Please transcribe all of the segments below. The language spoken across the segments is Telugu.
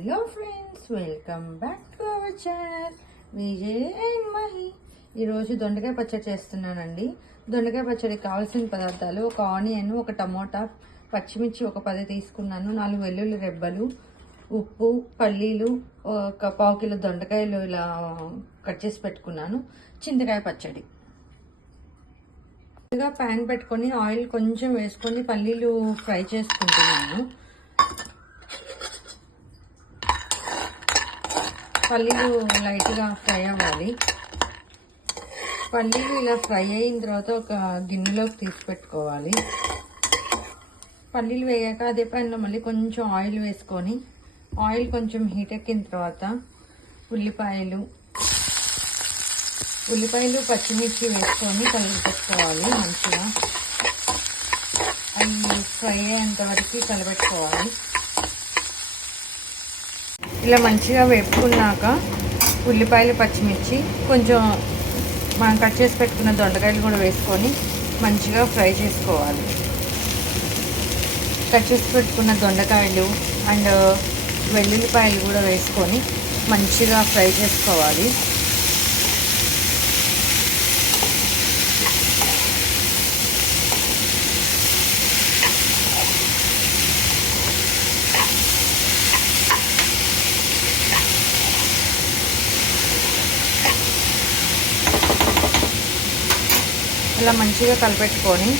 Hello friends, welcome back to our channel Vijay and Mahi. ఈరోజు దొండకాయ పచ్చడి చేస్తున్నానండి. దొండకాయ పచ్చడికి కావాల్సిన పదార్థాలు: ఒక ఆనియన్, ఒక టమోటా, పచ్చిమిర్చి ఒక 10 తీసుకున్నాను, 4 వెల్లుల్లి రెబ్బలు, ఉప్పు, పల్లీలు, ఒక పావు కిలో దొండకాయలు ఇలా కట్ చేసి పెట్టుకున్నాను, చింతకాయ పచ్చడి. ప్యాన్ పెట్టుకొని ఆయిల్ కొంచెం వేసుకొని పల్లీలు ఫ్రై చేసుకుంటున్నాను. పల్లీలు లైట్గా ఫ్రై అవ్వాలి. పల్లీలు ఇలా ఫ్రై అయిన తర్వాత ఒక గిన్నెలోకి తీసి పెట్టుకోవాలి. పల్లీలు వేయాక అదే ప్యాన్లో మళ్ళీ కొంచెం ఆయిల్ వేసుకొని, ఆయిల్ కొంచెం హీట్ ఎక్కిన తర్వాత ఉల్లిపాయలు, పచ్చిమిర్చి వేసుకొని కలిపెట్టుకోవాలి. మంచిగా అవి ఫ్రై అయ్యేంత వరకు కలిపెట్టుకోవాలి. ఇలా మంచిగా వేపుకున్నాక ఉల్లిపాయలు, పచ్చిమిర్చి, కొంచెం మనం కట్ చేసి పెట్టుకున్న దొండకాయలు కూడా వేసుకొని మంచిగా ఫ్రై చేసుకోవాలి. కట్ చేసి పెట్టుకున్న దొండకాయలు అండ్ వెల్లుల్లిపాయలు కూడా వేసుకొని మంచిగా ఫ్రై చేసుకోవాలి. ఇలా మంచిగా కలిపెట్టుకొని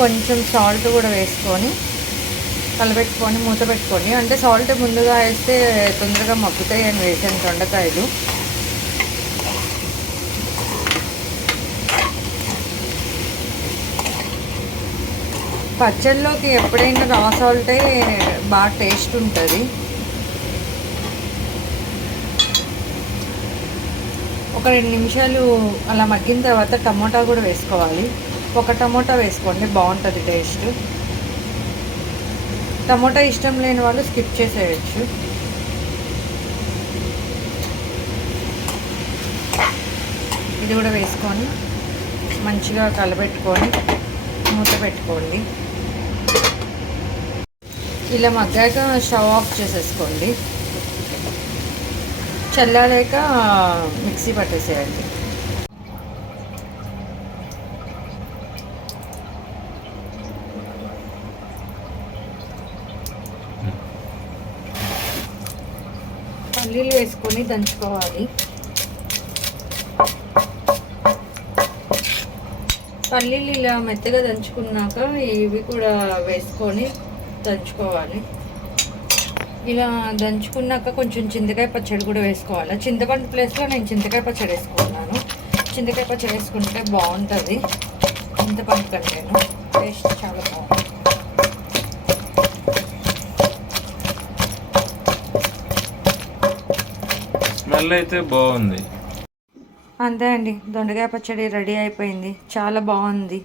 కొంచెం సాల్ట్ కూడా వేసుకొని కలిపెట్టుకొని మూత పెట్టుకొని, అంటే సాల్ట్ ముందుగా వేస్తే తొందరగా మగ్గుతాయి అని వేసాను దొండకాయలు. పచ్చళ్ళలోకి ఎప్పుడైనా రా సాల్టే బాగా టేస్ట్ ఉంటుంది. ఒక 2 నిమిషాలు అలా మగ్గిన తర్వాత టమోటా కూడా వేసుకోవాలి. ఒక టమోటా వేసుకోండి, బాగుంటుంది టేస్ట్. టమోటా ఇష్టం లేని వాళ్ళు స్కిప్ చేసేయచ్చు. ఇది కూడా వేసుకొని మంచిగా కలబెట్టుకొని మూత పెట్టుకోండి. ఇలా మగ్గాక స్టవ్ ఆఫ్ చేసేసుకోండి. చల్లారాక మిక్సీ పట్టేసేయండి. పల్లీలు వేసుకొని దంచుకోవాలి. పల్లీలు ఇలా మెత్తగా దంచుకున్నాక ఇవి కూడా వేసుకొని దంచుకోవాలి. ఇలా దంచుకున్నాక కొంచెం చింతకాయ పచ్చడి కూడా వేసుకోవాలి. చింతపండు ప్లేస్లో నేను చింతకాయ పచ్చడి వేసుకున్నాను. చింతకాయ పచ్చడి వేసుకుంటే బాగుంటుంది చింతపండు కంటేను. టేస్ట్ చాలా బాగుంటుంది. స్మెల్ అయితే బాగుంది. అంతే అండి, దొండకాయ పచ్చడి రెడీ అయిపోయింది. చాలా బాగుంది.